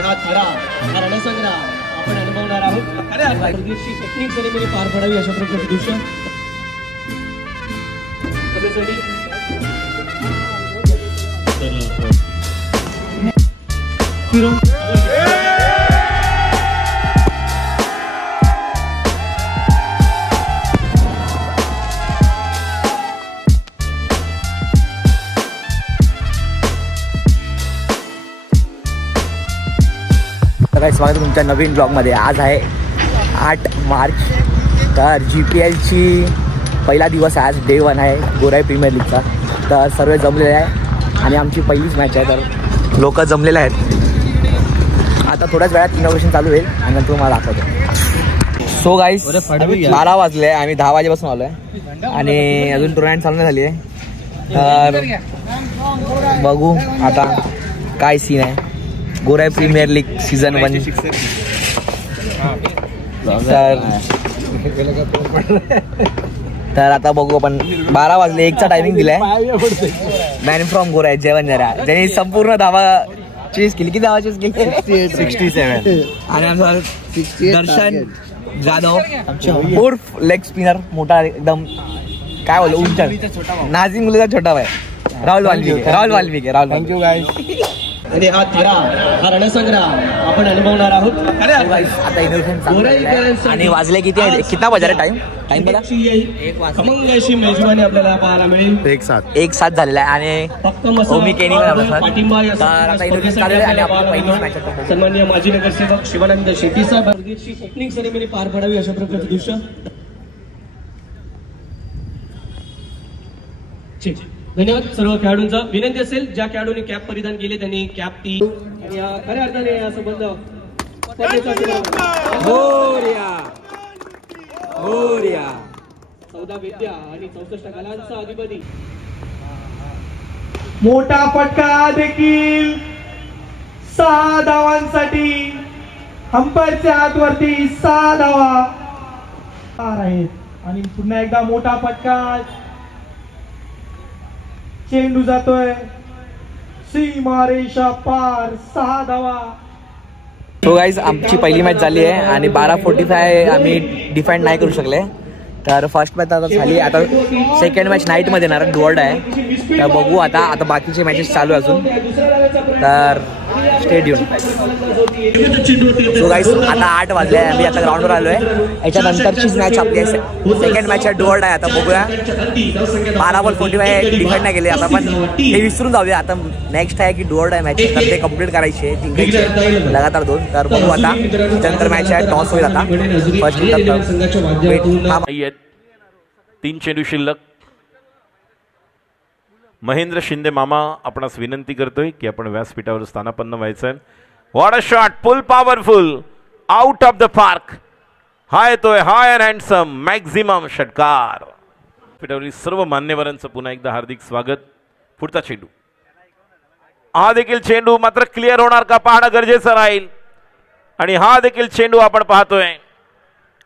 हा खरा हा रणसंग्राम आपण अनुभवणार आहोत. खऱ्या अर्थाने टेक्निक सेरेमनी पार पडावी अशा प्रकारचे दृश्य स्वागत तुमच्या नवीन ब्लॉगमध्ये. आज आहे 8 मार्च. तर GPL ची पहिला दिवस आहे. आज डे 1 आहे गोराई प्रीमियर लीगचा. तर सर्व जमलेले आहे आणि आमची पहिलीच मॅच आहे. तर लोक जमलेले आहेत. आता थोड्याच वेळात इनॉग्रेशन चालू होईल आणि नंतर मला दाखवतो. सो गाईस 12 वाजले. आम्ही 10 वाजेपासून आलो आहे आणि अजून टुर्नामेंट चालू नाही झाली आहे. तर बघू आता काय सीन आहे गोराई प्रीमियर लीग सीझन 1. तर आता बघू आपण. 12 वाजले. 1चा टायमिंग दिलाय. मॅन फ्रॉम गोराई जेवण जरा ज्यांनी संपूर्ण धावा चेस केली. किती धावा चेस केली? 67. आणि आमचा दर्शन जाधव उर्फ लेग स्पिनर मोठा एकदम काय बोलतो उंच नाझीम मुलीचा छोटा भाई राहुल वाल्मिके. Thank you guys. आणि हा खरा हा रणसंग्राम आपण अनुभवणार आहोत. आता इनोव्हेशन आणि वाजले किती आहे? कितना बजा रे? टाइम बघा. 1 खमंग अशी मेजवानी आपल्याला पाहायला मिळेल. 1-7 झालेला आहे आणि ओमी केनी सन्माननीय माजी नगरसेवक शिवानंद शेट्टी साहेब ओपनिंग सेरेमनी पार पडावी अशा प्रकारचे दृश्य. धन्यवाद. सर्व खेळाडूंचा विनंती असेल ज्या खेळाडूंनी कॅप परिधान केले त्यांनी कॅप ती खऱ्या अर्थाने या संबंध चौदा विद्या आणि 64 कलांचा अधिपती. मोठा फटका देखील 6 धावांसाठी. अंपायरच्या हातवरती 6 धावा आहेत आणि पुन्हा एकदा मोठा फटका. चेंडू जातोय सीमारेषा पार. 6 धावा. सो गाईज आमची पहिली मॅच झाली आहे आणि 12:45 आम्ही डिफेंड नाही करू शकले. तर फर्स्ट मॅच आता झाली. आता सेकंड मॅच नाईटमध्ये येणार डुअर्ड आहे. तर बघू आता बाकीचे मॅचेस चालू अजून. तर स्टेट येऊन. सो गाईज आता 8 वाजले. आम्ही आता ग्राउंडवर आलो आहे. याच्यानंतरचीच मॅच आपली आहे. सेकंड मॅच आहे डुअर्ड आहे. आता बघूया. 12:45 डिफेंड नाही केले आता पण हे विसरून जाऊया. आता नेक्स्ट आहे की डुअर्ड आहे मॅच. तर ते कम्प्लीट करायचे जिंकायचे लगातार 2. तर बघू आता. त्यानंतर मॅच आहे टॉस होईल आता. फर्स्ट 3 चेंडू शिल्लक. महेंद्र शिंदे मामा आपणास विनंती करतोय की आपण व्यासपीठावर स्थानापन्न व्हायचं. What a shot. Full powerful out of the park. हा येतोय हाय अँड हँडसम मॅक्झिमम षटकार. पीठावरील सर्व मान्यवरांचं पुन्हा एकदा हार्दिक स्वागत. पुढचा चेंडू. हा देखील चेंडू मात्र क्लिअर होणार का पाहणं गरजेचं राहील. आणि हा देखील चेंडू आपण पाहतोय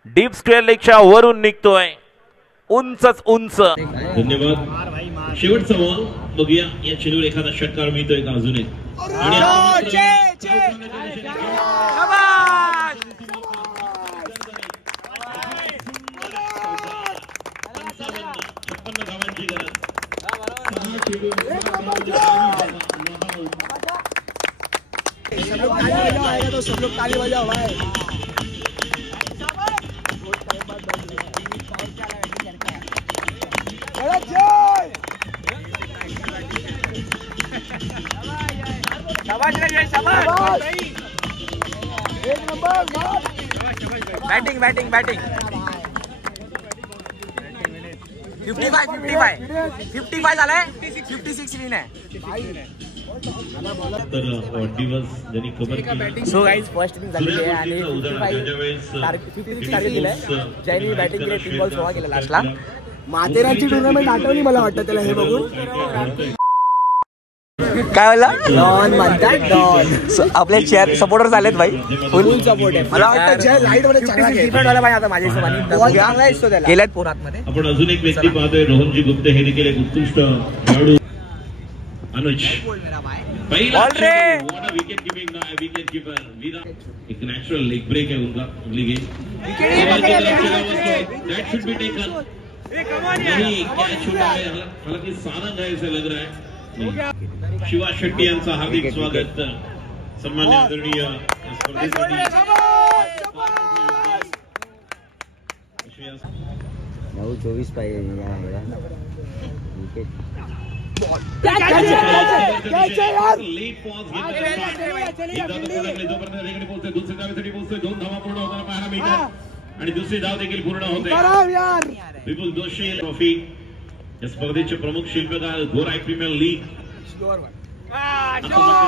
डीप स्क्वेअर लेगच्या वरून निघतोय. उंचच उंच. धन्यवाद. शेवटचा बॉल बघूया या चेंडूवर एखादा षटकार मिळतोय का अजून एक. बॅटिंग 55 झालंय. 56 लीन आहे. सो गाईज फर्स्ट इनिंग झालेली आहे आणि 56 टार्गेट दिलंय. ज्यांनी बॅटिंग केली 3 बॉल 16 केले लास्टला. माथेरानची टुर्नामेंट आठवली मला वाटतं त्याला हे बघून. काय बोलला? डॉन म्हणतात डॉन. आपले चेअर सपोर्टर्स आलेत भाई. फुल सपोर्ट आहे. मला वाटतं लाईट मध्ये डिफेंड वाला पाहिजे आता माझ्या हिशोबाने. गेल्यात पोर आतमध्ये. आपण अजून एक व्यक्ती पाहतोय रोहनजी गुप्ते. हे देखील एक उत्कृष्ट खेळाडू. अनुज बॉल रे. विकेट कीपिंग का विकेट कीपर एक नेचुरल लेग ब्रेक है उनका अगली game that should be taken नहीं कैच छूटा है हालांकि सारंग है ऐसे लग रहा है शिवा शेट्टी यांचं हार्दिक स्वागत सन्मान्य आदरणीय स्पर्धेसाठी 9-24 पाहिजे लेट पॉज दुसरी धावेसाठी पोहोचतोय 2 धावा पूर्ण होताना पाहायला मिळतात आणि दुसरी धाव देखील पूर्ण होते विपुल जोशी ट्रॉफी या स्पर्धेचे प्रमुख शिल्पकार गोराई प्रीमियर लीग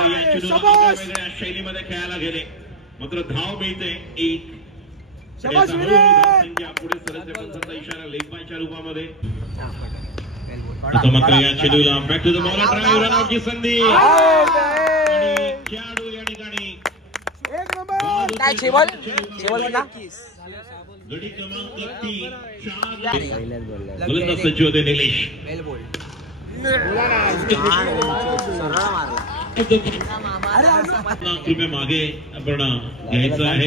वेगळ्या शैलीमध्ये खेळायला गेले मात्र धाव मिळते एक पुढे सरसच्या पंचांचा इशारा लेग बायच्या रूपामध्ये आता मात्र या चेंडूला back to the ball drive run आउटची संधी आणि खेळाडू या ठिकाणी काय शेवल कितना गडी क्रमांक 3 गोलंदाज सज्ज होते निलेश कृपया मागे आपण घ्यायचं आहे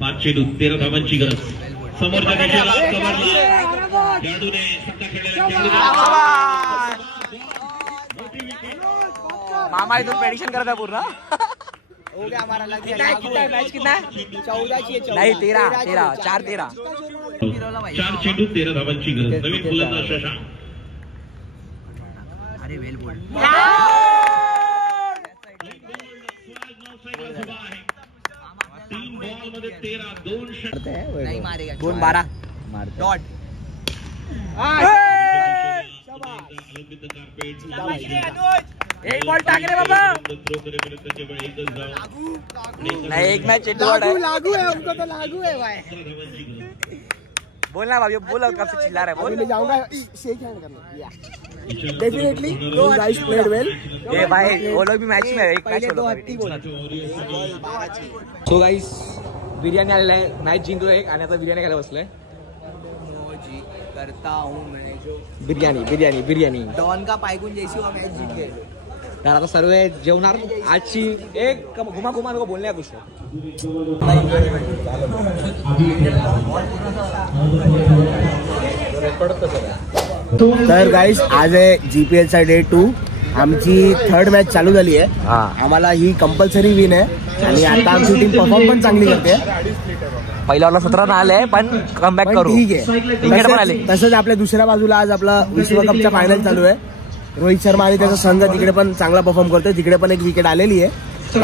5 चेंडू 13 धावांची गरज समोरच्या दिशेला कव्हरला खेळाडूने सट्टा खेळलेला मामा इथून प्रेडिक्शन करता पूर्ण मॅच कितना नाही 13 4-13 4 चेंडू 13 धावांची गरज नवीन गोलंदाज शशांक अरे वेल बोल 3 बॉल मध्ये 13 2 शॉट नहीं मारेगा 2-12 डॉट एक बॉल टाक रे बाबा नहीं एक मैच लागू है हमको तो लागू है भाई बोलना भाई बोलो कब से चिल्ला रहा है बोल मैं जाऊंगा शेक हैंड करना डेफिनेटली यू गाइस प्लेड वेल ए भाई वो लोग भी मैच में एक मैच छोड़ो सो गाइस बिर्याणी आलेला आहे मॅच जिंकलो एक आणि आता बिर्याणी खायला बसलोय जी करता हूं मैंने जो बिर्याणी डॉन का पायगुन जैसी वो मैच जीत गए तर आता सर्व जेवणार आजची एक घुमा मेरे को बोलने का कुछ तर गाइस आज आहे GPL चा डे 2 आमची 3rd मॅच चालू झाली आहे आम्हाला ही कंपल्सरी विन आहे आणि आता आमची टीम परफॉर्म पण चांगली करते पहिल्या ओव्हरला 17 रन आले पण कमबॅक करू ठीक आहे तसंच आपल्या दुसऱ्या बाजूला आज आपला विश्वकपचा फायनल चालू आहे रोहित शर्मा आणि त्याचा संघ तिकडे पण चांगला परफॉर्म करतोय तिकडे पण एक विकेट आलेली आहे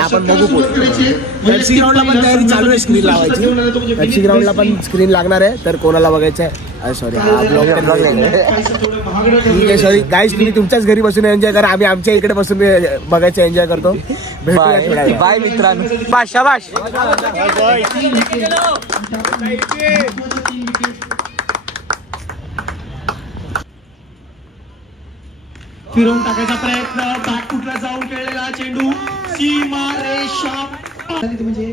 आपण बघू पेप्सी ग्राउंडला पण तयारी चालू आहे स्क्रीन लावायची पेप्सी ग्राउंडला पण स्क्रीन लागणार आहे तर कोणाला बघायचं आहे सॉरी ठीक आहे सॉरी गाईज तुम्ही तुमच्याच घरी बसून एन्जॉय करा आम्ही आमच्या इकडे बसून बघायचं एन्जॉय करतो बाय मित्रांनो शाबाश फिरून टाकायचा प्रयत्न बॅकफुटला जाऊन खेळलेला चेंडू सीमारेषा म्हणजे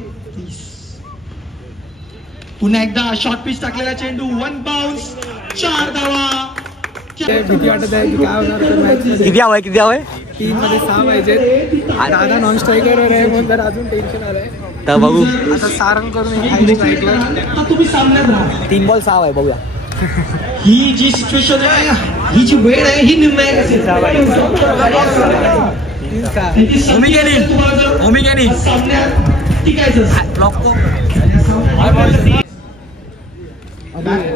पुन्हा एकदा शॉर्ट पिच टाकलेला चेंडू 1 बाउन्स 4 धावा भीती वाटत आहे की काय होणार किती हवंय 3 मध्ये 6 पाहिजे दादा नॉन स्ट्रायकर वर आहे म्हणून तर अजून टेन्शन आलंय तर बघू आता सारंग करून तुम्ही सामन्यात राहा 3 बॉल 6 आहे बघूया ही जी सिच्युएशन आहे ही जी वेळ आहे ही निर्णायक असेल सामन्यात टिकायचं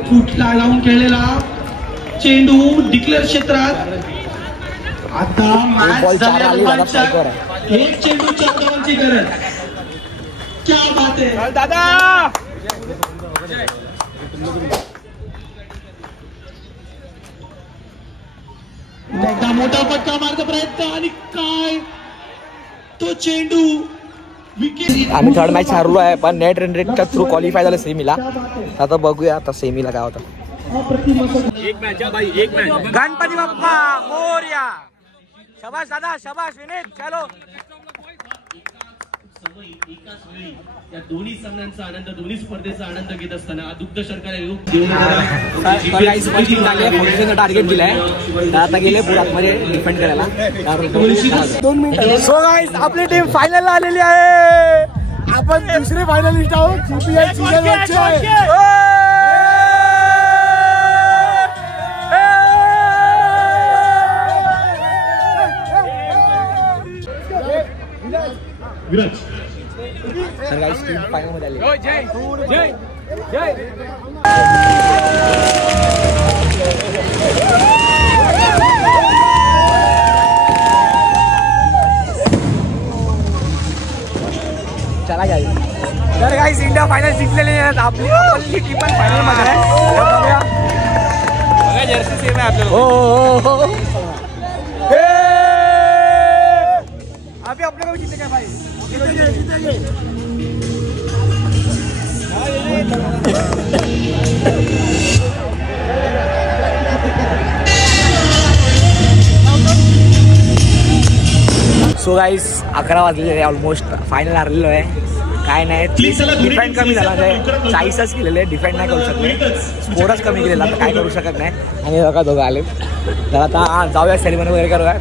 फुटला लावून खेळलेला चेंडू डिक्लेअर क्षेत्रात आता मॅच एक चेंडू 4 धावांची गरज क्या बात आहे दादा एकदा मोठा फटका मारचा प्रयत्न आणि काय तो चेंडू विकेट आम्ही 3rd मॅच हारलो आहे पण नेट रन रेटच्या थ्रू क्वालिफाय झालं सेमीला आता बघूया आता सेमीला काय होतं गणपती बाप्पा मोरया शाबाश दादा शाबाश विनीत चलो एकाच वेळी या दोन्ही सामन्यांचा आनंद, दोन्ही स्पर्धेचा आनंद घेत असताना दुग्ध शर्करा टार्गेट दिलाय, आता गेले पुरात मध्ये डिफेंड करायला 2 मिनिटं. सो गाईज आपली टीम फायनलला आलेली आहे. आपण दुसरे फायनलिस्ट आहोत GPL सीझन 1चे. तर गाईज टीम फायनल मध्ये आली. चला गाईज. तर गाईज इंडिया फायनल जिंकलेली आहे. आपली टीम पण फायनल मध्ये आहे. जर्सी सेम आहे आपल्याला. हो अभी अपने को जीते क्या भाई? सो गाईस 11 वाजलेले ऑलमोस्ट. फायनल हरलेलो आहे. काय नाही, डिफेंड कमी झाला आहे. 40च केलेले, डिफेंड नाही करू शकले. स्कोरच कमी केलेला, तर काय करू शकत नाही. आणि बघा दोघं आले. तर आता जाऊया सेरेमनी वगैरे करूया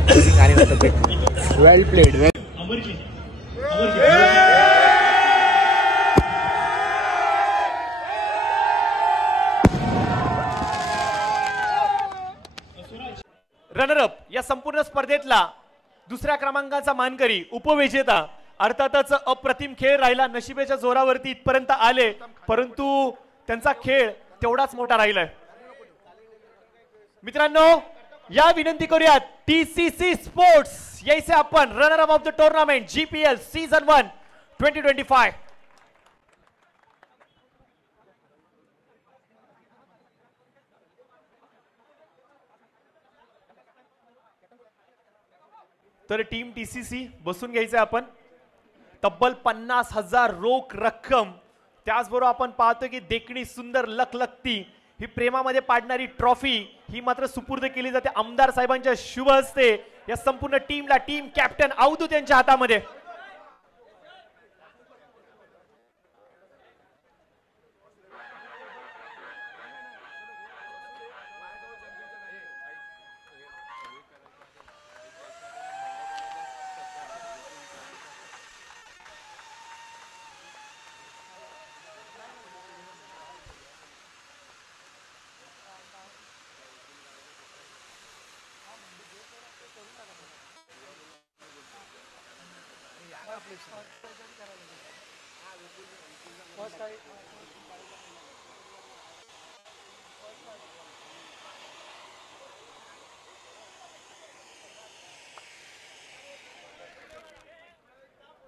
आणि नंतर भेटू. वेल प्लेड. रनरअप या संपूर्ण स्पर्धेतला दुसऱ्या क्रमांकाचा मानकरी, उपविजेता. अर्थातच अप्रतिम खेळ राहिला, नशिबेच्या जोरावरती इथपर्यंत आले, परंतु त्यांचा खेळ तेवढाच मोठा राहिलाय. मित्रांनो, या विनंती करूयात TCC स्पोर्ट्स यायचे आपण runner up of the tournament GPL season 1 2025. तर टीम TCC बसून घ्यायचं आपण. तब्बल 50,000 रोख रक्कम. त्याचबरोबर आपण पाहतो की देखणी सुंदर लखलखती ही प्रेमामध्ये पाडणारी ट्रॉफी ही मात्र सुपूर्द केली जाते आमदार साहेबांच्या शुभ हस्ते या संपूर्ण टीमला. टीम कॅप्टन अवधूत यांच्या हातामध्ये.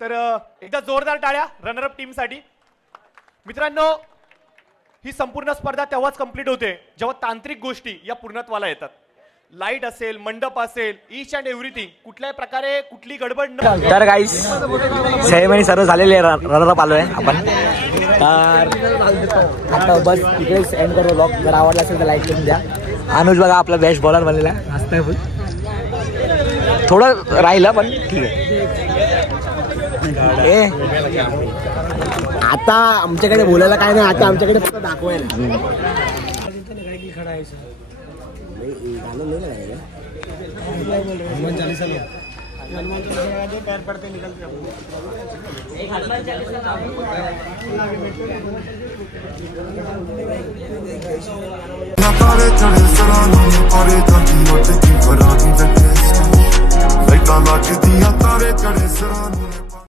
तर एकदा जोरदार टाळ्या रनरअप टीम साठी. मित्रांनो, ही संपूर्ण स्पर्धा तेव्हाच कंप्लीट होते जेव्हा तांत्रिक गोष्टी या पूर्णत्वाला येतात. लाईट असेल, मंडप असेल, ईच अँड एव्हरीथिंग कुठल्याही प्रकारे कुठली गडबड न. तर गाईस सेरेमनी सर्व झालेली आहे. रनरअप आलोय आपण. तर आता बस तिकडेच एंड करू ब्लॉग. जर आवडला असेल तर लाईक करून द्या. अनुज बघा आपला बेस्ट बॉलर बनलेला आहे. असतंय फुल. थोडं राहिलं पण ठीक आहे. आता आमच्याकडे बोलायला काय नाही, आता आमच्याकडे फक्त दाखवायला. तारे चढ़े सरानों में पारे जाती लौट की बराती जगह लाइटा लाके दिया तारे चढ़े सरानों